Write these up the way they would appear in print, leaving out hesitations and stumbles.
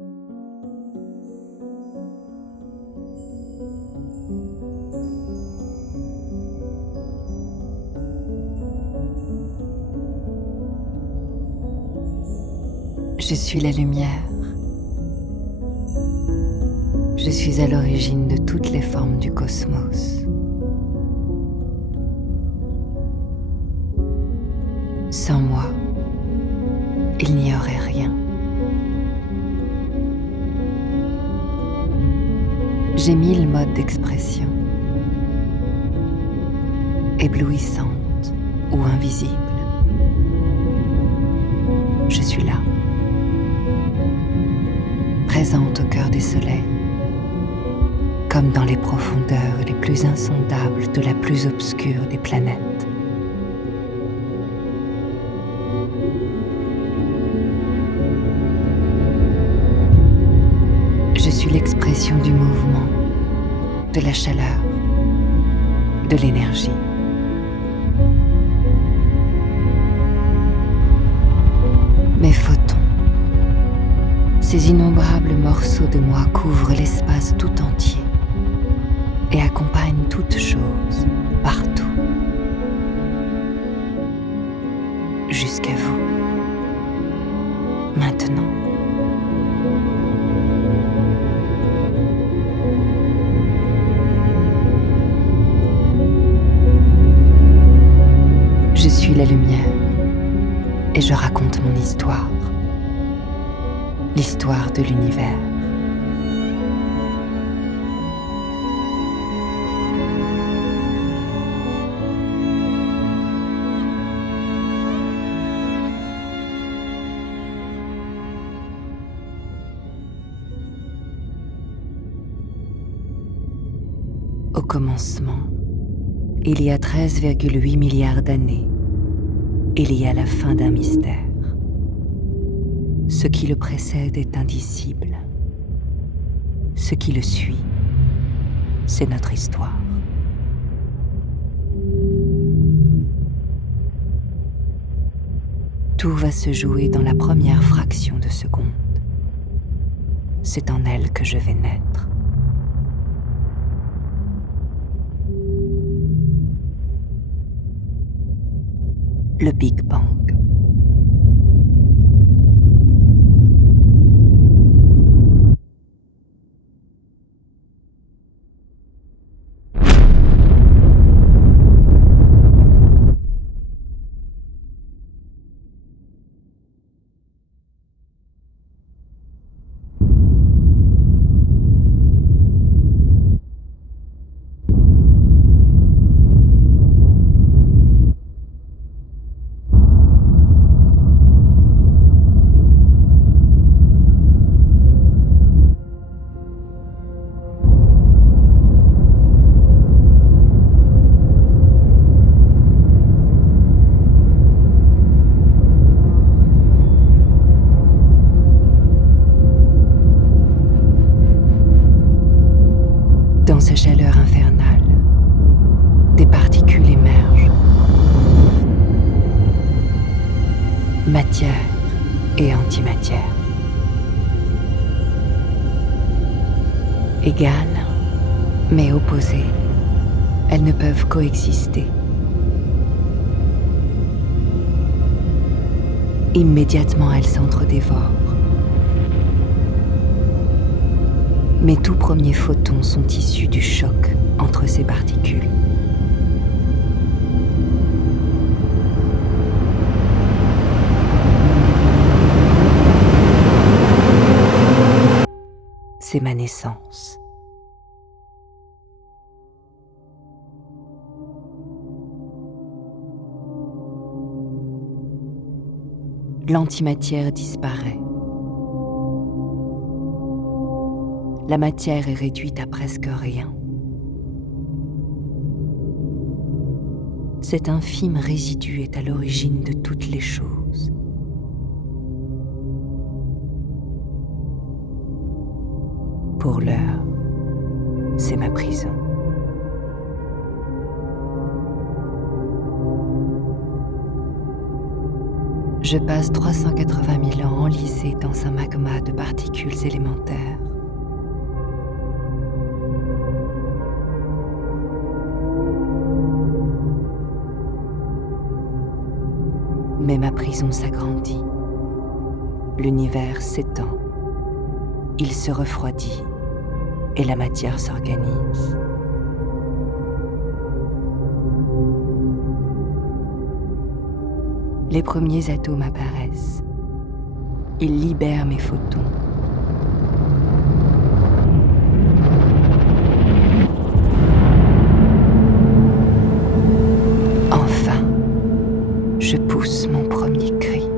Je suis la lumière. Je suis à l'origine de toutes les formes du cosmos. Sans moi, il n'y aurait rien. J'ai 1000 modes d'expression, éblouissantes ou invisibles. Je suis là, présente au cœur des soleils, comme dans les profondeurs les plus insondables de la plus obscure des planètes. Je suis l'expression du mouvement, de la chaleur, de l'énergie. Mes photons, ces innombrables morceaux de moi couvrent l'espace tout entier et accompagnent toute chose, partout, jusqu'à vous, maintenant. Je suis la lumière et je raconte mon histoire, l'histoire de l'univers. Au commencement, il y a 13,8 milliards d'années, il y a la fin d'un mystère. Ce qui le précède est indicible. Ce qui le suit, c'est notre histoire. Tout va se jouer dans la première fraction de seconde. C'est en elle que je vais naître. Le Big Bang. Dans sa chaleur infernale, des particules émergent. Matière et antimatière. Égales, mais opposées, elles ne peuvent coexister. Immédiatement, elles s'entre-dévorent. Mes tout premiers photons sont issus du choc entre ces particules. C'est ma naissance. L'antimatière disparaît. La matière est réduite à presque rien. Cet infime résidu est à l'origine de toutes les choses. Pour l'heure, c'est ma prison. Je passe 380 000 ans enlisé dans un magma de particules élémentaires. Mais ma prison s'agrandit. L'univers s'étend. Il se refroidit et la matière s'organise. Les premiers atomes apparaissent. Ils libèrent mes photons. Enfin, je pousse mon premier cri.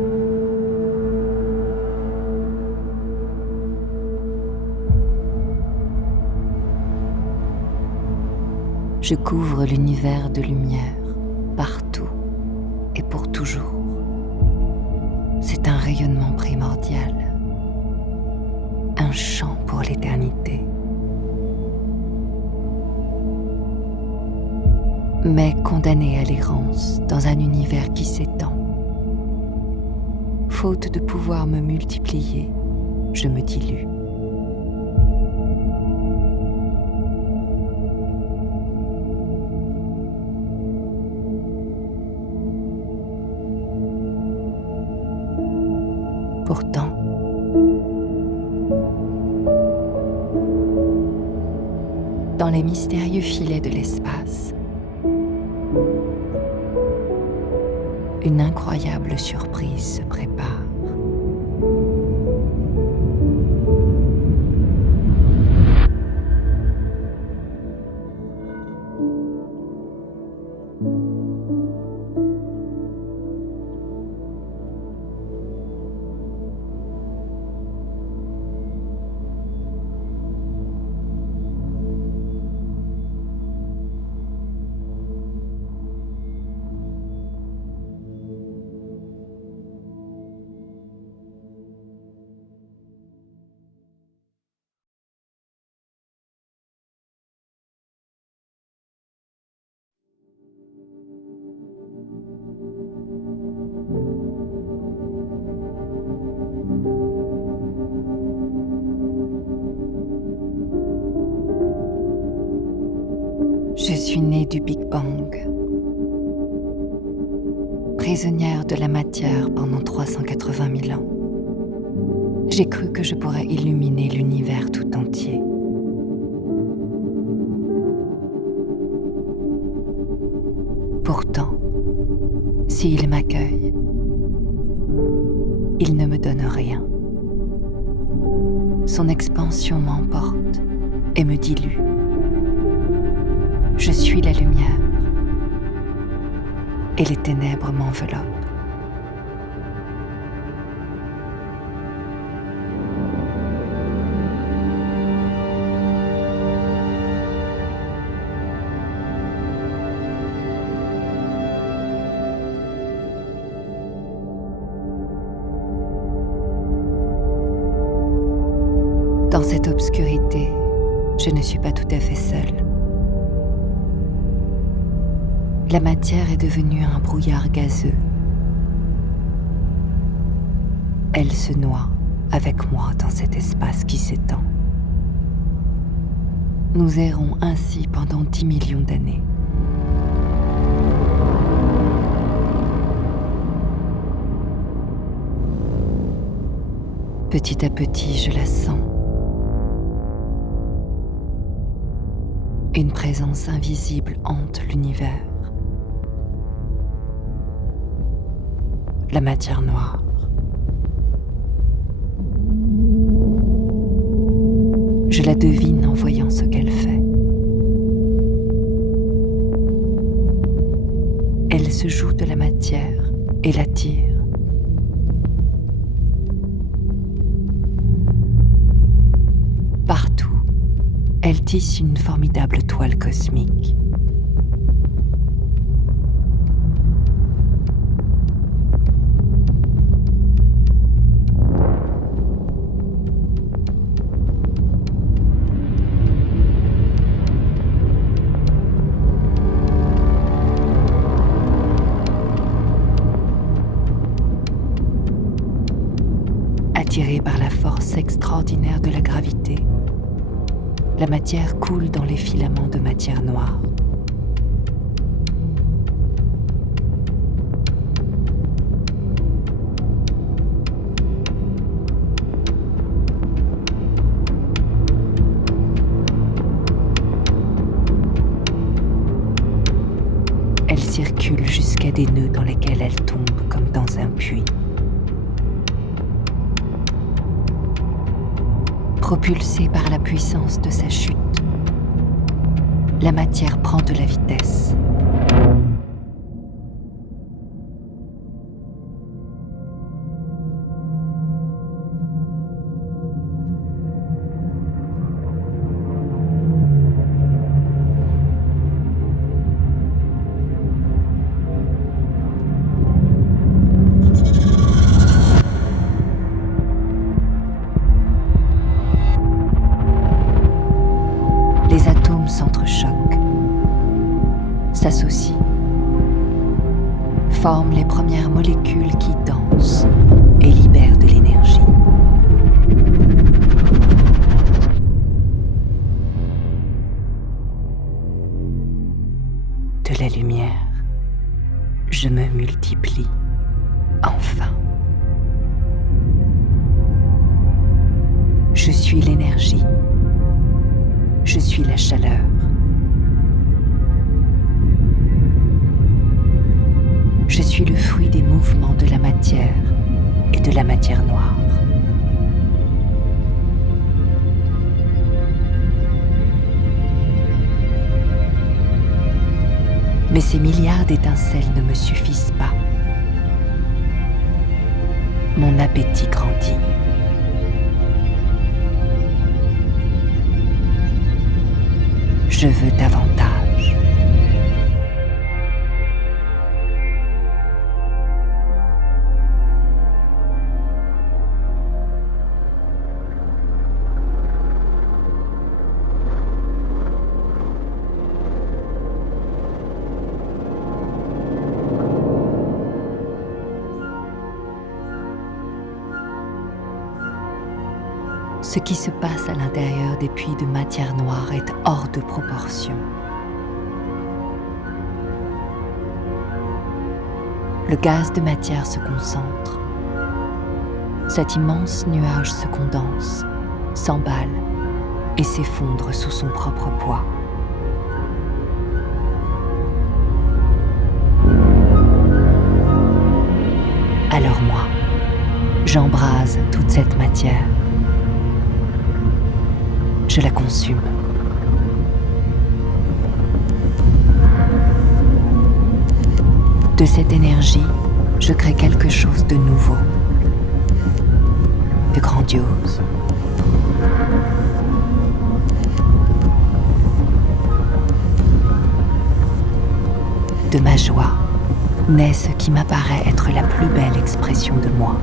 Je couvre l'univers de lumière, partout et pour toujours. C'est un rayonnement primordial, un chant pour l'éternité. Mais condamné à l'errance dans un univers qui s'étend. Faute de pouvoir me multiplier, je me dilue. Pourtant, dans les mystérieux filets de l'espace, une incroyable surprise se prépare. Je suis née du Big Bang, prisonnière de la matière pendant 380 000 ans. J'ai cru que je pourrais illuminer l'univers tout entier. Pourtant, s'il m'accueille, il ne me donne rien. Son expansion m'emporte et me dilue. Je suis la lumière et les ténèbres m'enveloppent. Dans cette obscurité, je ne suis pas tout à fait seule. La matière est devenue un brouillard gazeux. Elle se noie avec moi dans cet espace qui s'étend. Nous errons ainsi pendant 10 millions d'années. Petit à petit, je la sens. Une présence invisible hante l'univers. La matière noire. Je la devine en voyant ce qu'elle fait. Elle se joue de la matière et l'attire. Partout, elle tisse une formidable toile cosmique. Attirée par la force extraordinaire de la gravité, la matière coule dans les filaments de matière noire. Elle circule jusqu'à des nœuds dans lesquels elle tombe comme dans un puits. Propulsée par la puissance de sa chute, la matière prend de la vitesse. Les atomes s'entrechoquent, s'associent, forment les premières molécules qui dansent et libèrent de l'énergie. De la lumière, je me multiplie, enfin. Je suis l'énergie. Je suis la chaleur. Je suis le fruit des mouvements de la matière et de la matière noire. Mais ces milliards d'étincelles ne me suffisent pas. Mon appétit grandit. Je veux davantage. Ce qui se passe à l'intérieur des puits de matière noire est hors de proportion. Le gaz de matière se concentre. Cet immense nuage se condense, s'emballe et s'effondre sous son propre poids. Alors moi, j'embrase toute cette matière. Je la consume. De cette énergie, je crée quelque chose de nouveau, de grandiose. De ma joie naît ce qui m'apparaît être la plus belle expression de moi.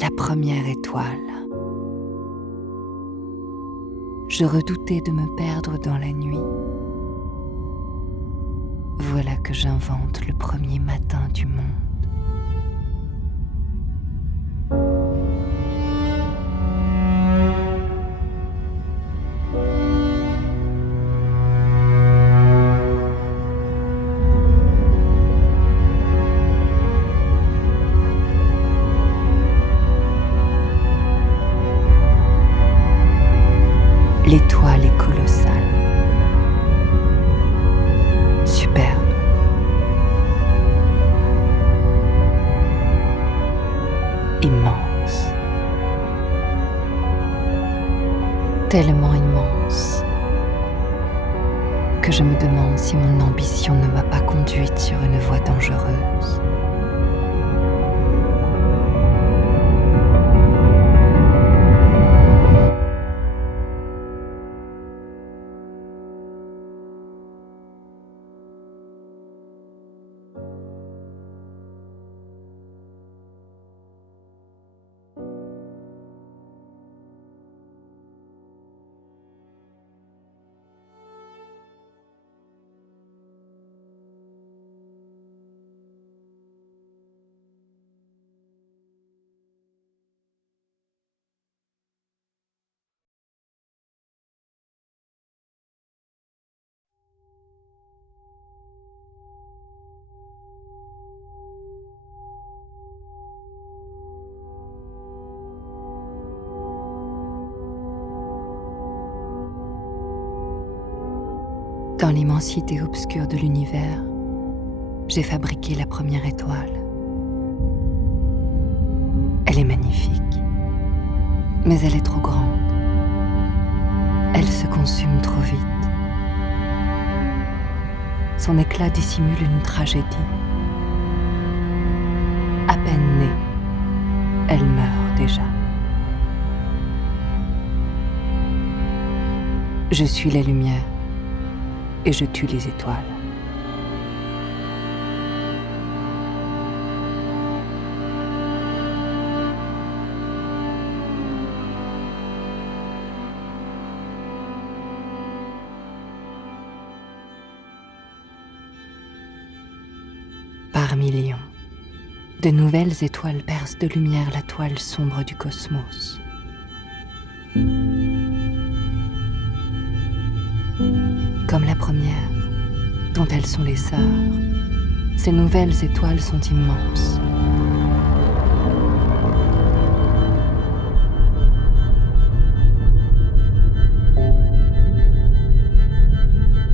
La première étoile. Je redoutais de me perdre dans la nuit. Voilà que j'invente le premier matin du monde. L'étoile est colossale, superbe, immense, tellement immense que je me demande si mon ambition ne m'a pas conduite sur une voie dangereuse. Dans l'immensité obscure de l'univers, j'ai fabriqué la première étoile. Elle est magnifique, mais elle est trop grande. Elle se consume trop vite. Son éclat dissimule une tragédie. À peine née, elle meurt déjà. Je suis la lumière et je tue les étoiles. Par millions, de nouvelles étoiles percent de lumière la toile sombre du cosmos. Comme la première, dont elles sont les sœurs, ces nouvelles étoiles sont immenses.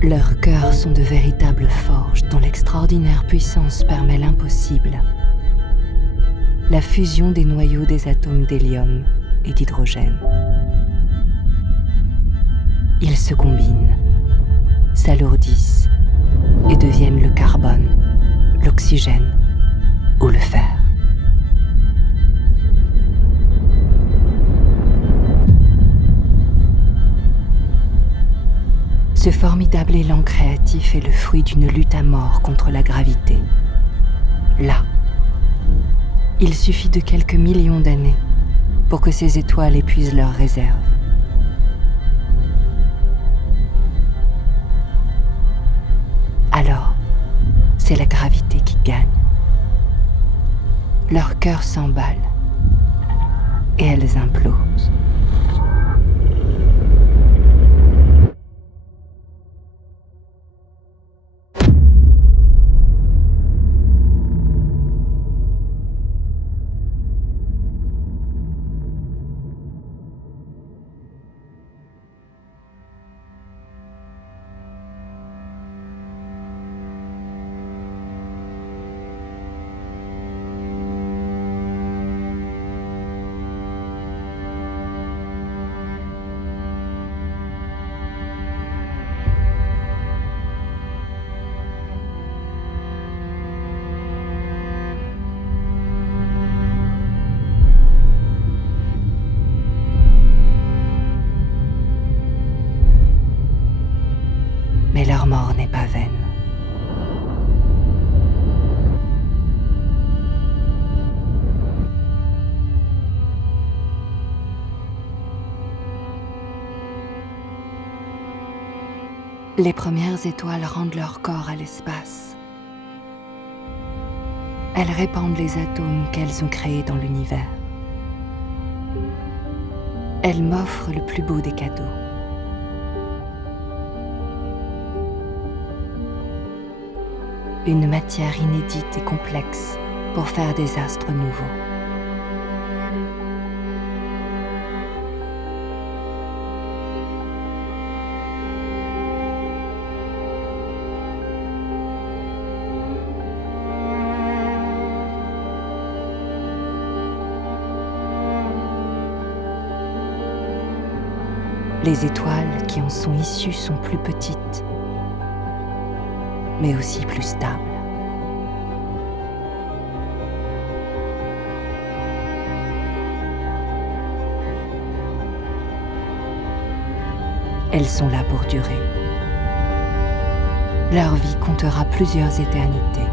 Leurs cœurs sont de véritables forges dont l'extraordinaire puissance permet l'impossible, la fusion des noyaux des atomes d'hélium et d'hydrogène. Ils se combinent, s'alourdissent et deviennent le carbone, l'oxygène ou le fer. Ce formidable élan créatif est le fruit d'une lutte à mort contre la gravité. Là, il suffit de quelques millions d'années pour que ces étoiles épuisent leurs réserves. Alors, c'est la gravité qui gagne. Leur cœur s'emballe et elles implosent. Mais leur mort n'est pas vaine. Les premières étoiles rendent leur corps à l'espace. Elles répandent les atomes qu'elles ont créés dans l'univers. Elles m'offrent le plus beau des cadeaux. Une matière inédite et complexe pour faire des astres nouveaux. Les étoiles qui en sont issues sont plus petites, mais aussi plus stables. Elles sont là pour durer. Leur vie comptera plusieurs éternités.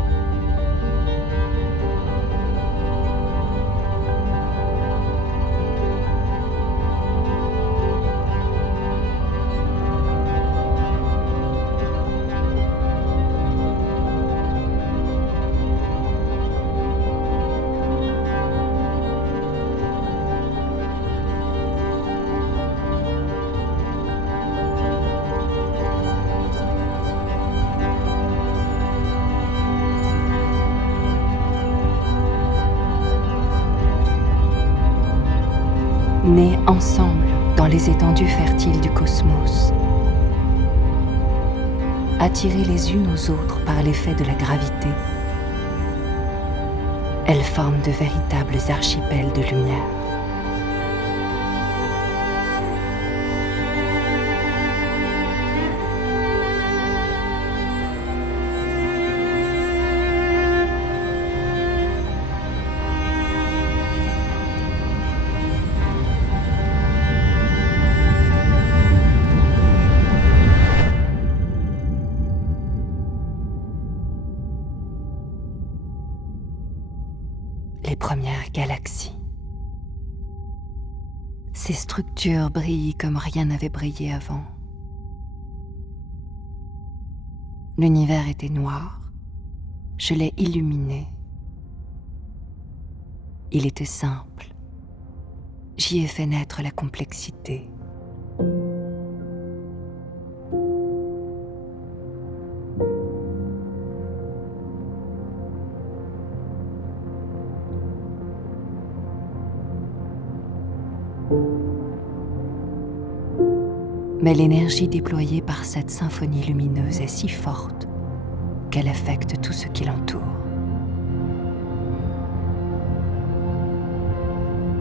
Nés ensemble dans les étendues fertiles du cosmos. attirées les unes aux autres par l'effet de la gravité, elles forment de véritables archipels de lumière. Les premières galaxies. Ces structures brillent comme rien n'avait brillé avant. L'univers était noir. Je l'ai illuminé. Il était simple. J'y ai fait naître la complexité. Mais l'énergie déployée par cette symphonie lumineuse est si forte qu'elle affecte tout ce qui l'entoure.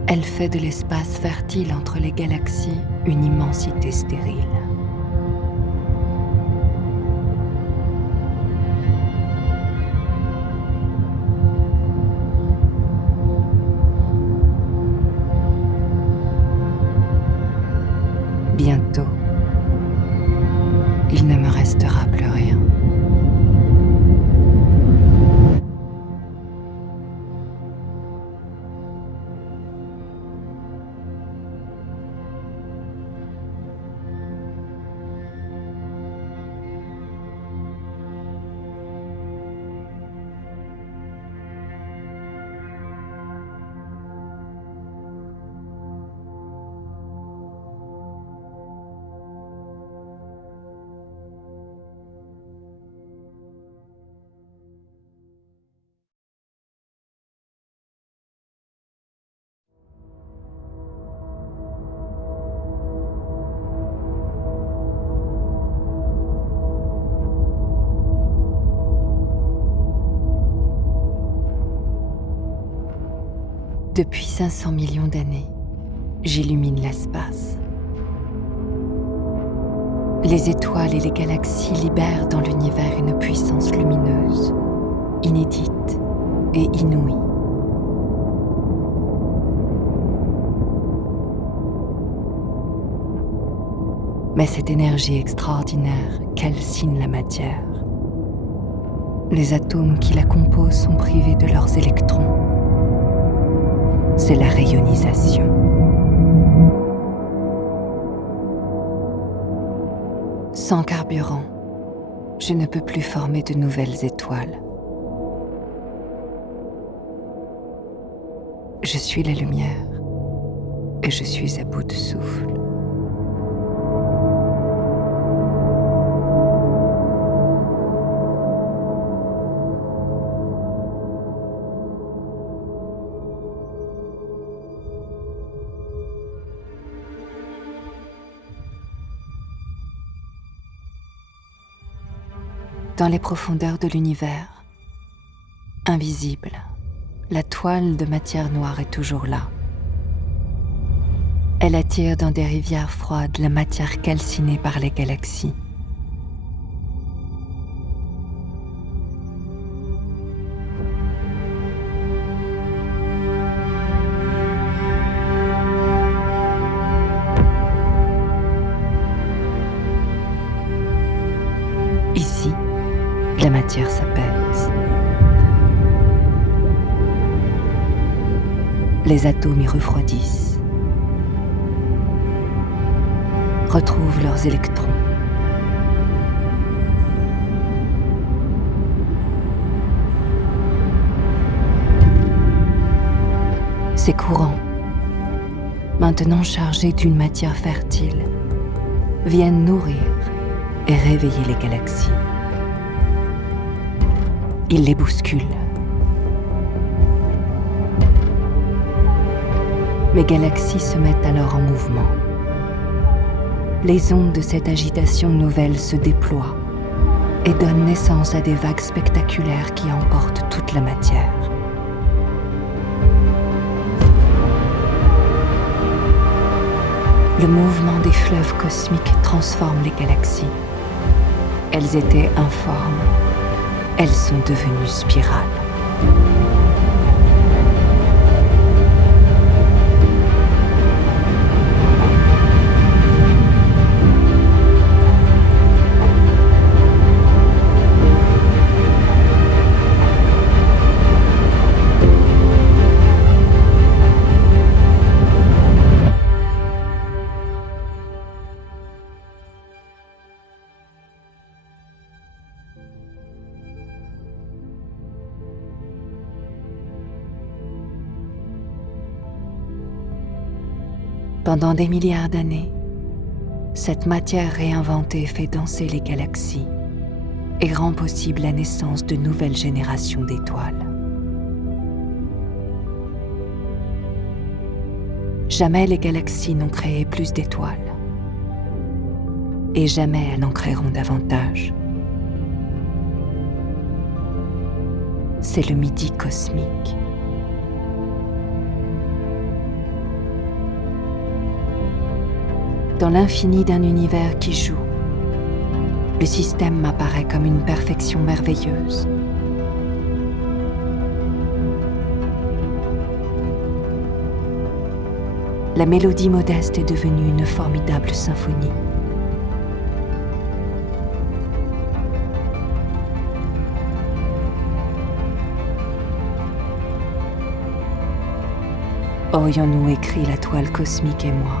Elle fait de l'espace fertile entre les galaxies une immensité stérile. Bientôt, il ne me restera plus rien. Depuis 500 millions d'années, j'illumine l'espace. Les étoiles et les galaxies libèrent dans l'univers une puissance lumineuse, inédite et inouïe. Mais cette énergie extraordinaire calcine la matière. Les atomes qui la composent sont privés de leurs électrons. C'est la rayonisation. Sans carburant, je ne peux plus former de nouvelles étoiles. Je suis la lumière et je suis à bout de souffle. Dans les profondeurs de l'univers, invisible, la toile de matière noire est toujours là. Elle attire dans des rivières froides la matière calcinée par les galaxies. Ici, la matière s'apaise. Les atomes y refroidissent, retrouvent leurs électrons. Ces courants, maintenant chargés d'une matière fertile, viennent nourrir et réveiller les galaxies. Ils les bousculent. Mes galaxies se mettent alors en mouvement. Les ondes de cette agitation nouvelle se déploient, et donne naissance à des vagues spectaculaires qui emportent toute la matière. Le mouvement des fleuves cosmiques transforme les galaxies. Elles étaient informes, elles sont devenues spirales. Pendant des milliards d'années, cette matière réinventée fait danser les galaxies et rend possible la naissance de nouvelles générations d'étoiles. Jamais les galaxies n'ont créé plus d'étoiles, et jamais elles n'en créeront davantage. C'est le midi cosmique. Dans l'infini d'un univers qui joue, le système m'apparaît comme une perfection merveilleuse. La mélodie modeste est devenue une formidable symphonie. Aurions-nous écrit la toile cosmique et moi?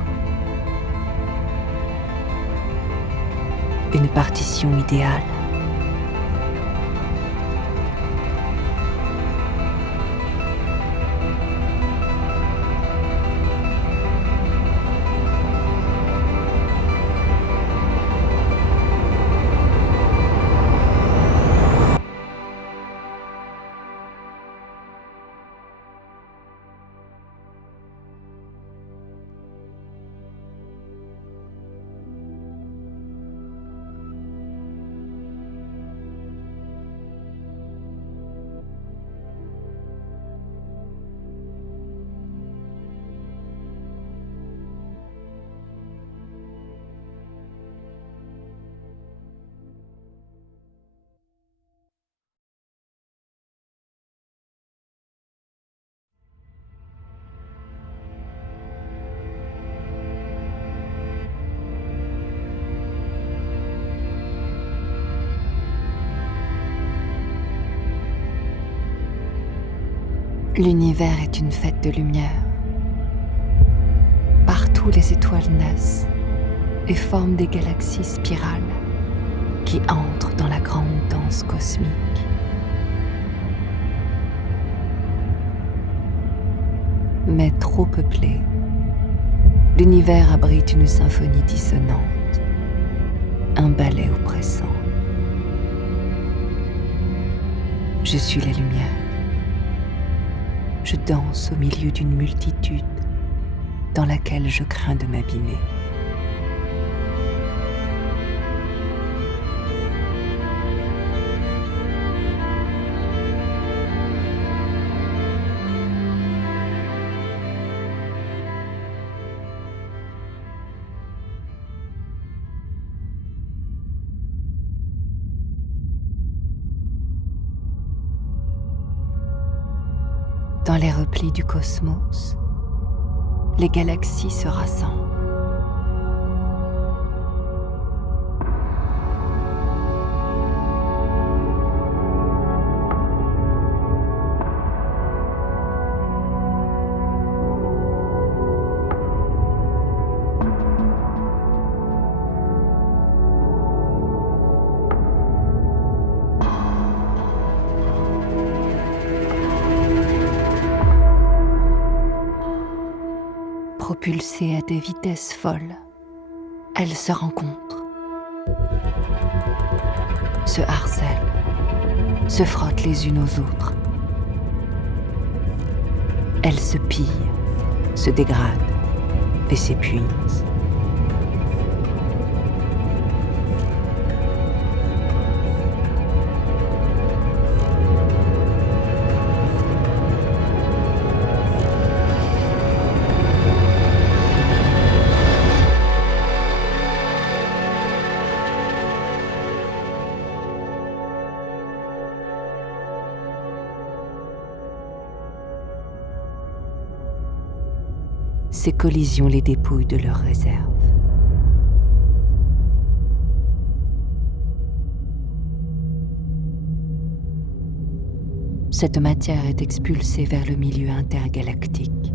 Une partition idéale. L'univers est une fête de lumière. Partout les étoiles naissent et forment des galaxies spirales qui entrent dans la grande danse cosmique. Mais trop peuplé, l'univers abrite une symphonie dissonante, un ballet oppressant. Je suis la lumière. Je danse au milieu d'une multitude dans laquelle je crains de m'abîmer. Dans les replis du cosmos, les galaxies se rassemblent. Propulsées à des vitesses folles, elles se rencontrent, se harcèlent, se frottent les unes aux autres. Elles se pillent, se dégradent et s'épuisent. ces collisions les dépouillent de leurs réserves. Cette matière est expulsée vers le milieu intergalactique.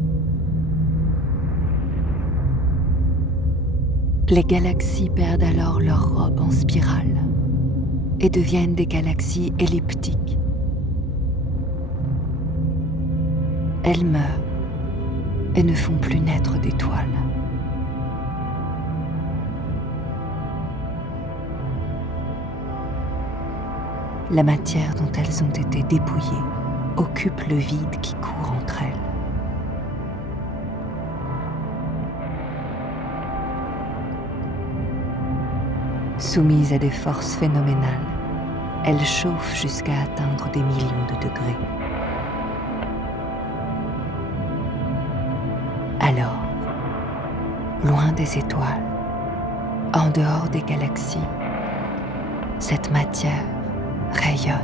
Les galaxies perdent alors leur robe en spirale et deviennent des galaxies elliptiques. Elles meurent et ne font plus naître d'étoiles. La matière dont elles ont été dépouillées occupe le vide qui court entre elles. Soumises à des forces phénoménales, elles chauffent jusqu'à atteindre des millions de degrés. Alors, loin des étoiles, en dehors des galaxies, cette matière rayonne.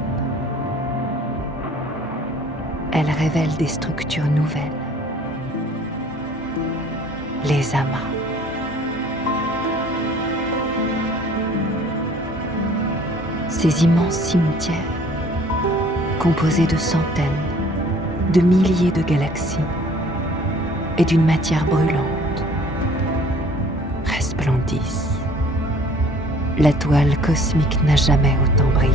Elle révèle des structures nouvelles, les amas. Ces immenses cimetières, composés de centaines, de milliers de galaxies et d'une matière brûlante, resplendissent. La toile cosmique n'a jamais autant brillé.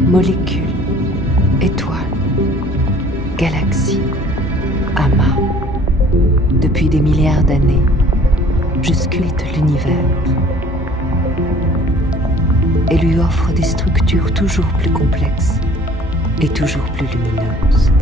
Molécules, étoiles, galaxies, amas. Depuis des milliards d'années, je sculpte l'univers et lui offre des structures toujours plus complexes et toujours plus lumineuses.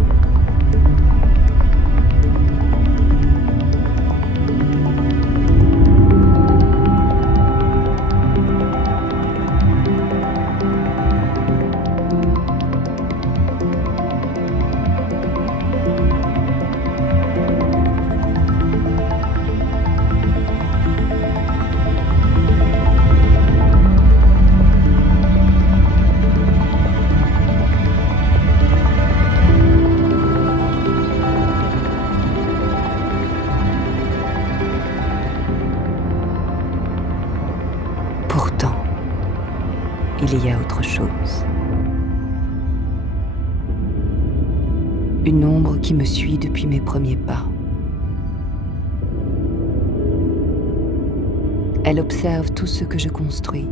Pourtant, il y a autre chose. Une ombre qui me suit depuis mes premiers pas. Elle observe tout ce que je construis.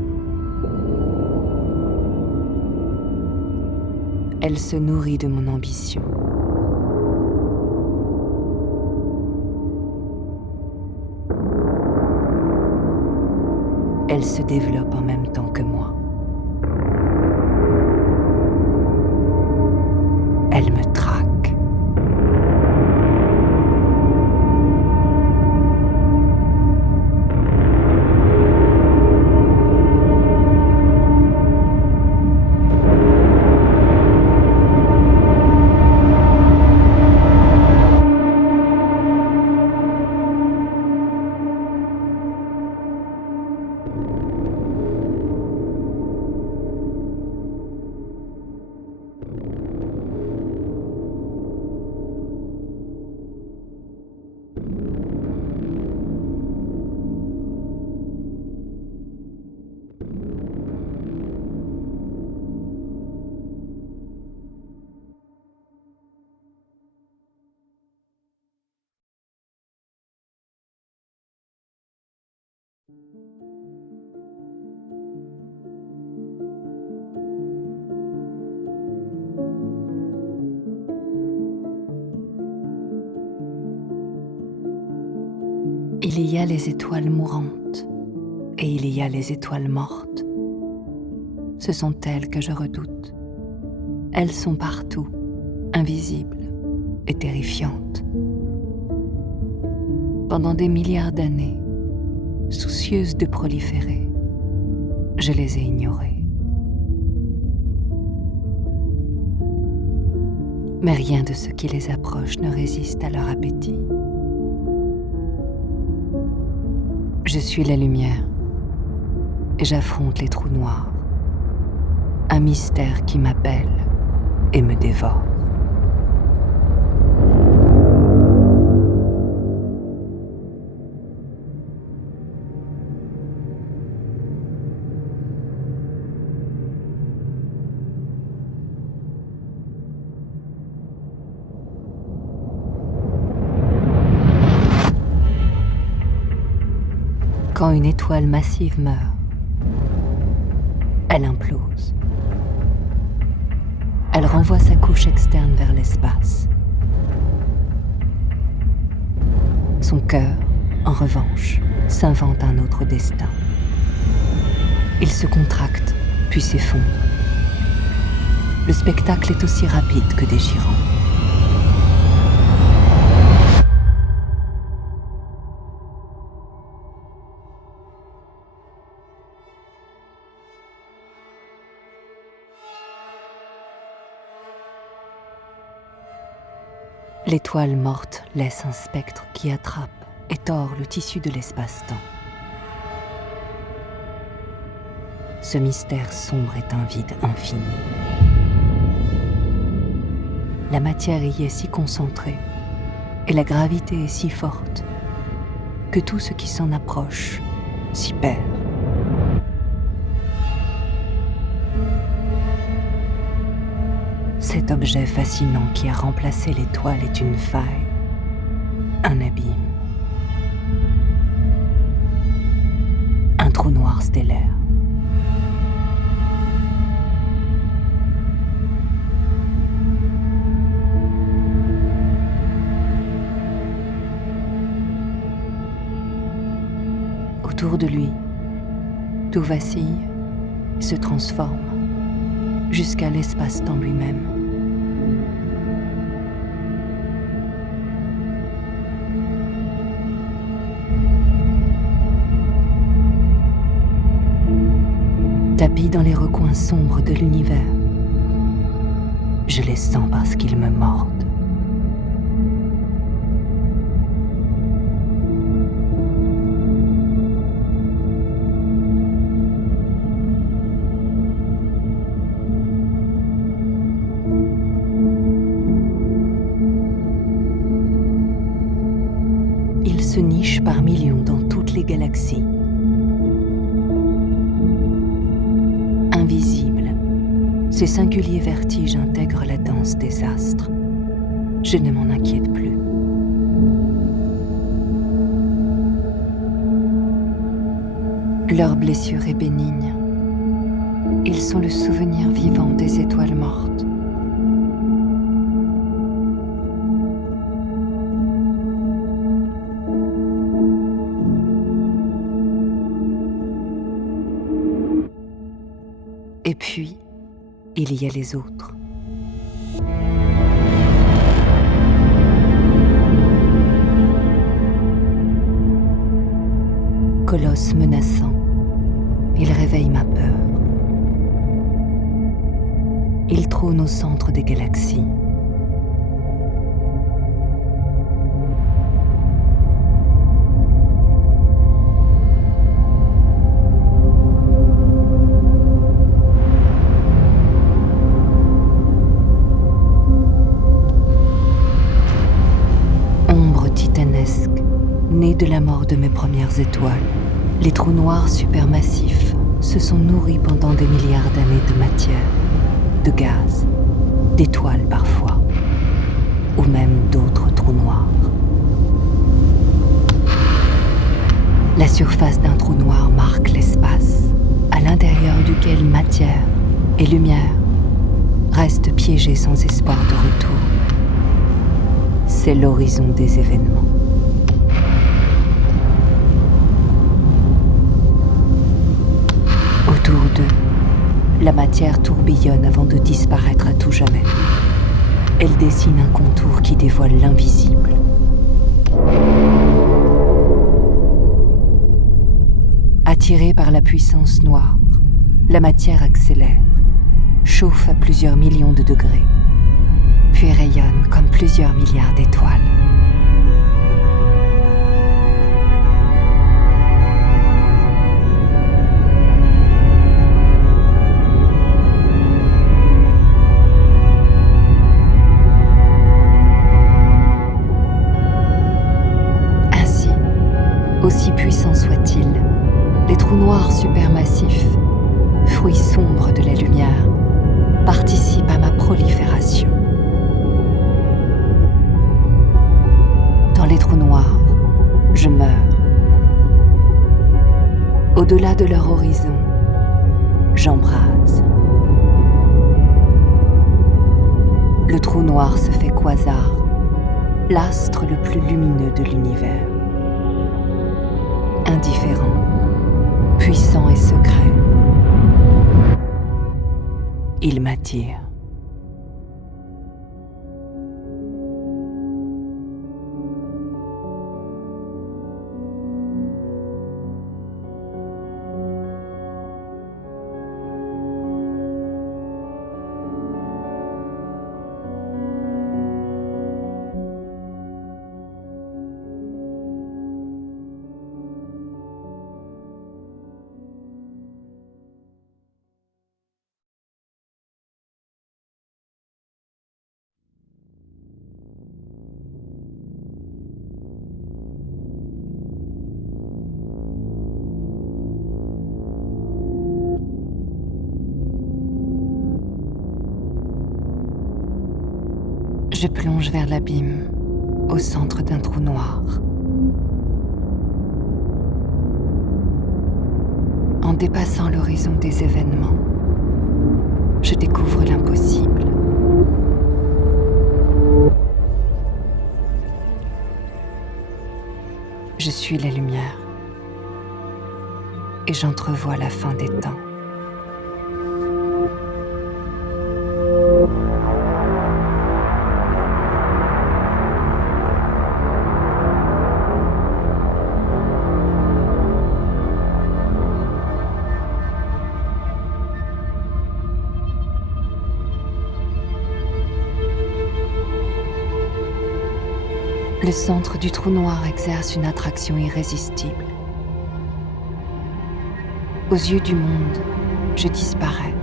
Elle se nourrit de mon ambition. Elle se développe en même temps que moi. Elle me traque. Il y a les étoiles mourantes et il y a les étoiles mortes. Ce sont elles que je redoute. Elles sont partout, invisibles et terrifiantes. Pendant des milliards d'années, soucieuses de proliférer, je les ai ignorées. Mais rien de ce qui les approche ne résiste à leur appétit. Je suis la lumière et j'affronte les trous noirs. Un mystère qui m'appelle et me dévore. Quand une étoile massive meurt, elle implose. Elle renvoie sa couche externe vers l'espace. Son cœur, en revanche, s'invente un autre destin. Il se contracte, puis s'effondre. Le spectacle est aussi rapide que déchirant. L'étoile morte laisse un spectre qui attrape et tord le tissu de l'espace-temps. Ce mystère sombre est un vide infini. La matière y est si concentrée et la gravité est si forte que tout ce qui s'en approche s'y perd. Cet objet fascinant qui a remplacé l'étoile est une faille, un abîme, un trou noir stellaire. Autour de lui, tout vacille, se transforme, jusqu'à l'espace-temps lui-même. Tapis dans les recoins sombres de l'univers, je les sens parce qu'ils me mordent. Ils se nichent par millions dans toutes les galaxies. Invisibles, ces singuliers vertiges intègrent la danse des astres. Je ne m'en inquiète plus. Leur blessure est bénigne. Ils sont le souvenir vivant des étoiles mortes. Et puis, il y a les autres. Colosse menaçant, il réveille ma peur. Il trône au centre des galaxies. Nés de la mort de mes premières étoiles, les trous noirs supermassifs se sont nourris pendant des milliards d'années de matière, de gaz, d'étoiles parfois, ou même d'autres trous noirs. La surface d'un trou noir marque l'espace, à l'intérieur duquel matière et lumière restent piégées sans espoir de retour. C'est l'horizon des événements. Autour d'eux, la matière tourbillonne avant de disparaître à tout jamais. Elle dessine un contour qui dévoile l'invisible. Attirée par la puissance noire, la matière accélère, chauffe à plusieurs millions de degrés, puis rayonne comme plusieurs milliards d'étoiles. Aussi puissants soient-ils, les trous noirs supermassifs, fruits sombres de la lumière, participent à ma prolifération. Dans les trous noirs, je meurs. Au-delà de leur horizon, j'embrase. Le trou noir se fait quasar, l'astre le plus lumineux de l'univers. Indifférent, puissant et secret, il m'attire. Je plonge vers l'abîme, au centre d'un trou noir. En dépassant l'horizon des événements, je découvre l'impossible. Je suis la lumière et j'entrevois la fin des temps. Le centre du trou noir exerce une attraction irrésistible. Aux yeux du monde, je disparais,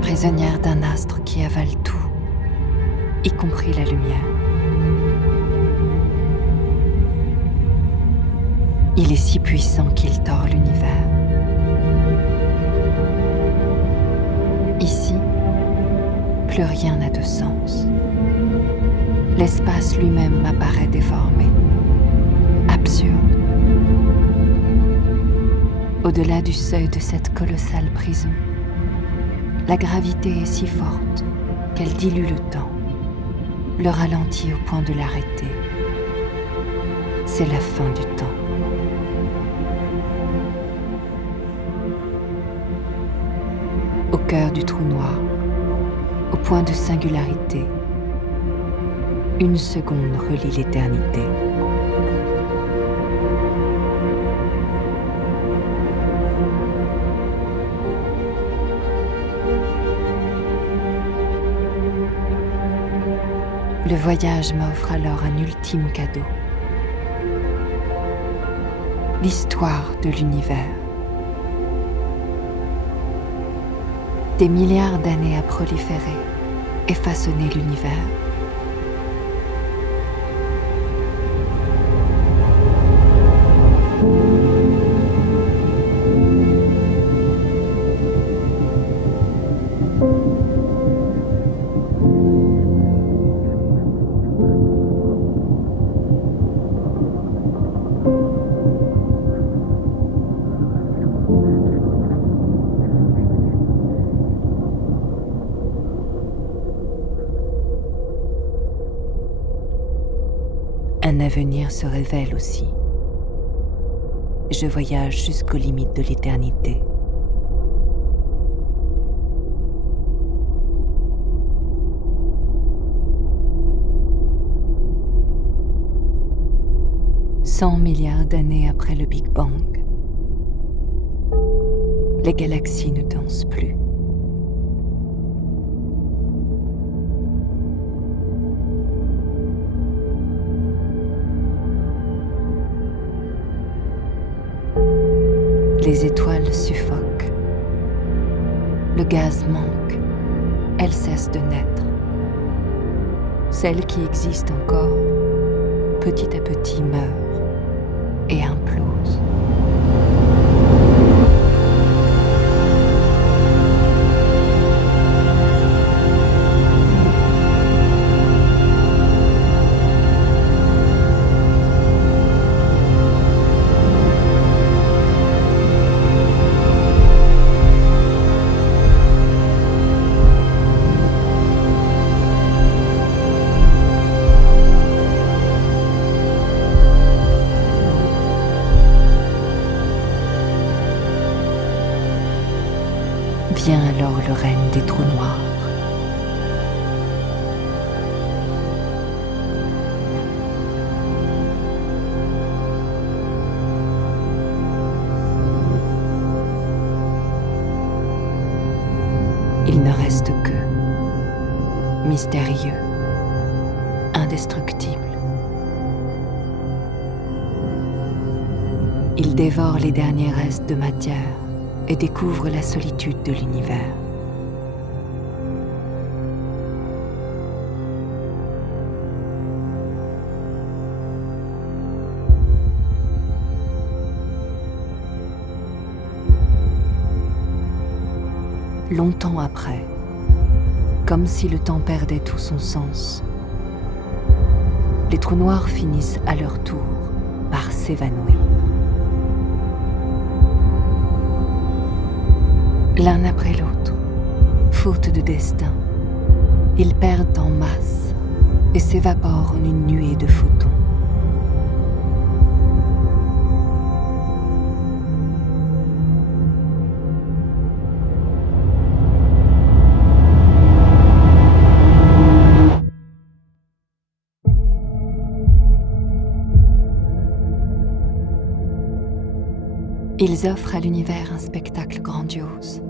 prisonnière d'un astre qui avale tout, y compris la lumière. Il est si puissant qu'il tord l'univers. Ici, plus rien n'a de sens. L'espace lui-même m'apparaît déformé, absurde. Au-delà du seuil de cette colossale prison, la gravité est si forte qu'elle dilue le temps, le ralentit au point de l'arrêter. C'est la fin du temps. Au cœur du trou noir, au point de singularité, une seconde relie l'éternité. Le voyage m'offre alors un ultime cadeau. L'histoire de l'univers. Des milliards d'années à proliférer et façonner l'univers. Un avenir se révèle aussi. Je voyage jusqu'aux limites de l'éternité. « 100 milliards d'années après le Big Bang, les galaxies ne dansent plus. Les étoiles suffoquent. Le gaz manque. Elles cessent de naître. Celles qui existent encore petit à petit meurt et implose. Vient alors le règne des trous noirs. Il ne reste que mystérieux, indestructible. Il dévore les derniers restes de matière et découvre la solitude de l'univers. Longtemps après, comme si le temps perdait tout son sens, les trous noirs finissent à leur tour par s'évanouir. L'un après l'autre, faute de destin, ils perdent en masse et s'évaporent en une nuée de photons. Ils offrent à l'univers un spectacle grandiose.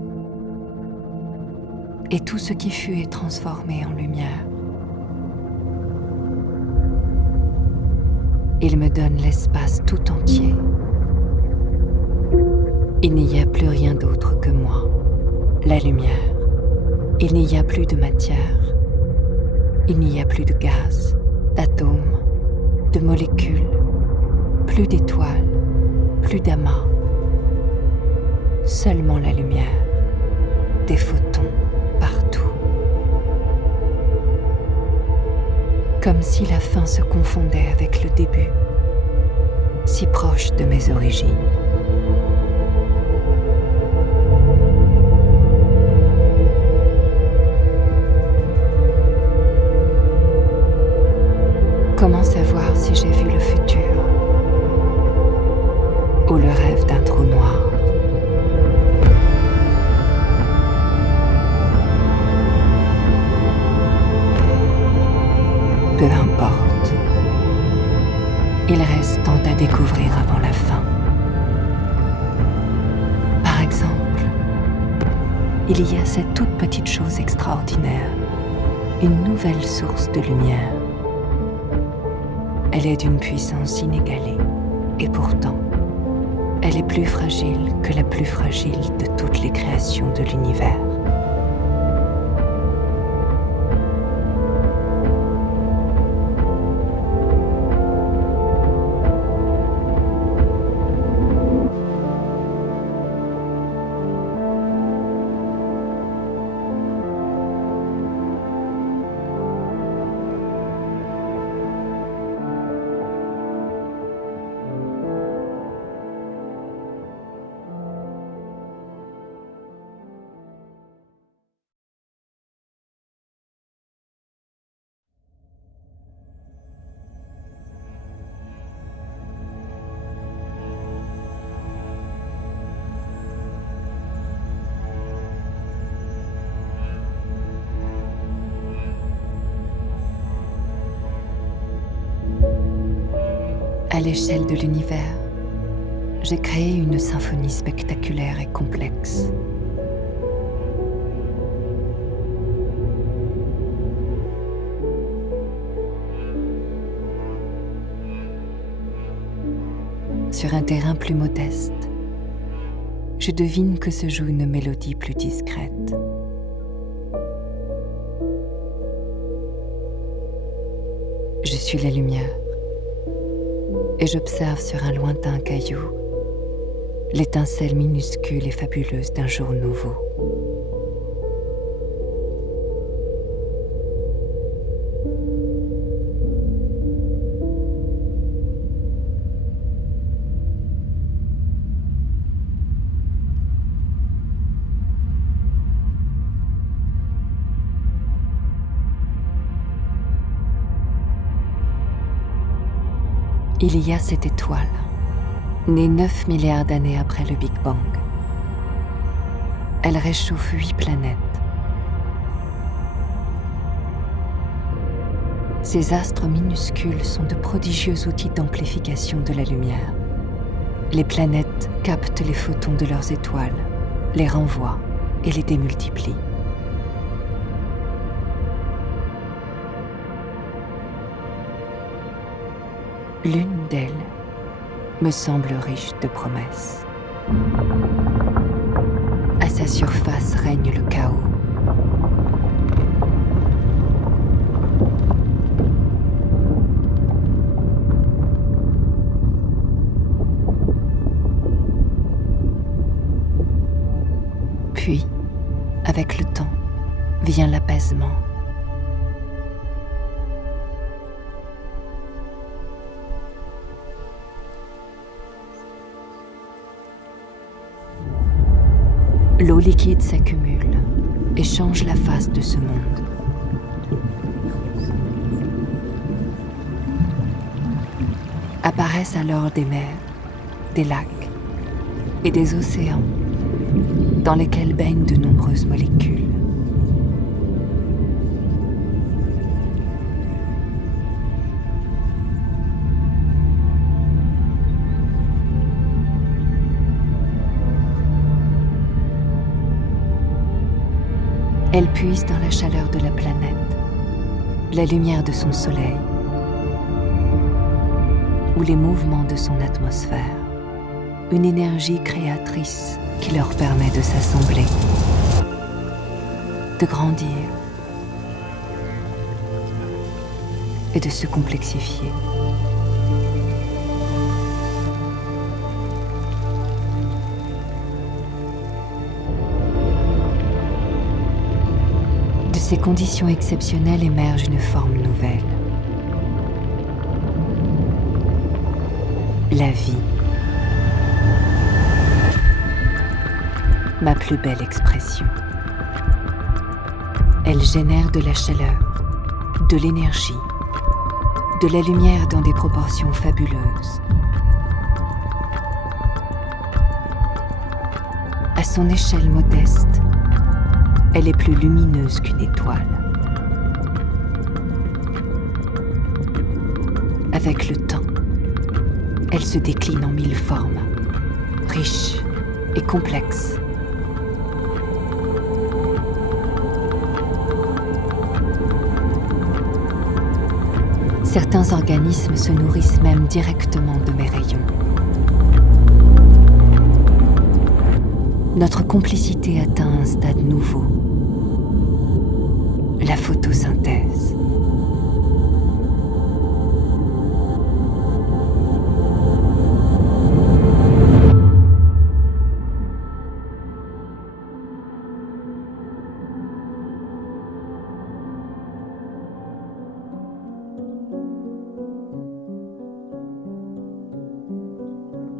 Et tout ce qui fut est transformé en lumière. Ils me donnent l'espace tout entier. Il n'y a plus rien d'autre que moi, la lumière. Il n'y a plus de matière. Il n'y a plus de gaz, d'atomes, de molécules, plus d'étoiles, plus d'amas. Seulement la lumière, des photons partout. Comme si la fin se confondait avec le début, si proche de mes origines. Comment savoir si j'ai vu le futur ou le rêve d'un trou noir? Peu importe. Il reste tant à découvrir avant la fin. Par exemple, il y a cette toute petite chose extraordinaire, une nouvelle source de lumière. Elle est d'une puissance inégalée, et pourtant, elle est plus fragile que la plus fragile de toutes les créations de l'univers. À l'échelle de l'univers, j'ai créé une symphonie spectaculaire et complexe. Sur un terrain plus modeste, je devine que se joue une mélodie plus discrète. Je suis la lumière, et j'observe sur un lointain caillou l'étincelle minuscule et fabuleuse d'un jour nouveau. Il y a cette étoile, née 9 milliards d'années après le Big Bang. Elle réchauffe 8 planètes. Ces astres minuscules sont de prodigieux outils d'amplification de la lumière. Les planètes captent les photons de leurs étoiles, les renvoient et les démultiplient. L'une d'elles me semble riche de promesses. À sa surface règne le chaos. Puis, avec le temps, vient l'apaisement. L'eau liquide s'accumule et change la face de ce monde. Apparaissent alors des mers, des lacs et des océans dans lesquels baignent de nombreuses molécules. Elle puise dans la chaleur de la planète, la lumière de son soleil ou les mouvements de son atmosphère, une énergie créatrice qui leur permet de s'assembler, de grandir et de se complexifier. De ces conditions exceptionnelles émerge une forme nouvelle. La vie. Ma plus belle expression. Elle génère de la chaleur, de l'énergie, de la lumière dans des proportions fabuleuses. À son échelle modeste, elle est plus lumineuse qu'une étoile. Avec le temps, elle se décline en 1000 formes, riches et complexes. Certains organismes se nourrissent même directement de mes rayons. Notre complicité atteint un stade nouveau, la photosynthèse.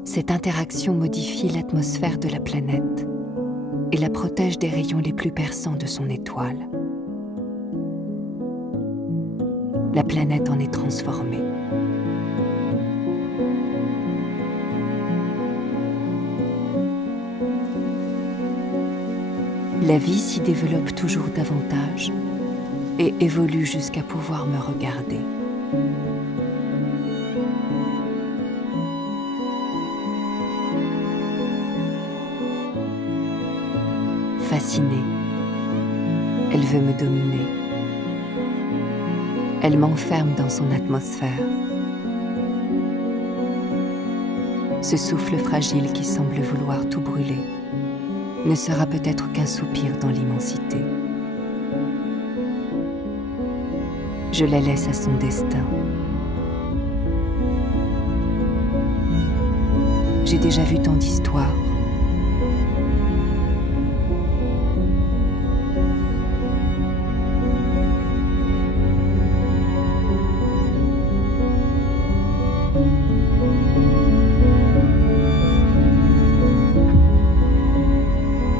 Cette interaction modifie l'atmosphère de la planète et la protège des rayons les plus perçants de son étoile. La planète en est transformée. La vie s'y développe toujours davantage et évolue jusqu'à pouvoir me regarder. Fascinée, elle veut me dominer. Elle m'enferme dans son atmosphère. Ce souffle fragile qui semble vouloir tout brûler ne sera peut-être qu'un soupir dans l'immensité. Je la laisse à son destin. j'ai déjà vu tant d'histoires.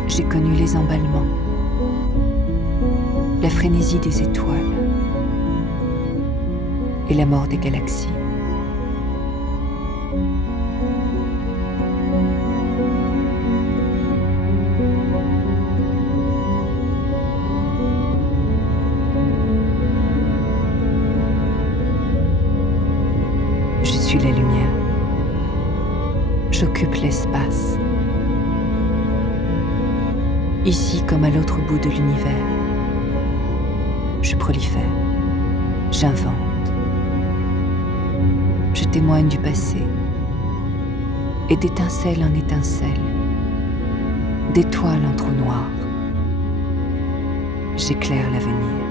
J'ai connu les emballements, la frénésie des étoiles et la mort des galaxies. Je suis la lumière. J'occupe l'espace. Ici comme à l'autre bout de l'univers, je prolifère, j'invente, je témoigne du passé, et d'étincelle en étincelle, d'étoile en trou noir, j'éclaire l'avenir.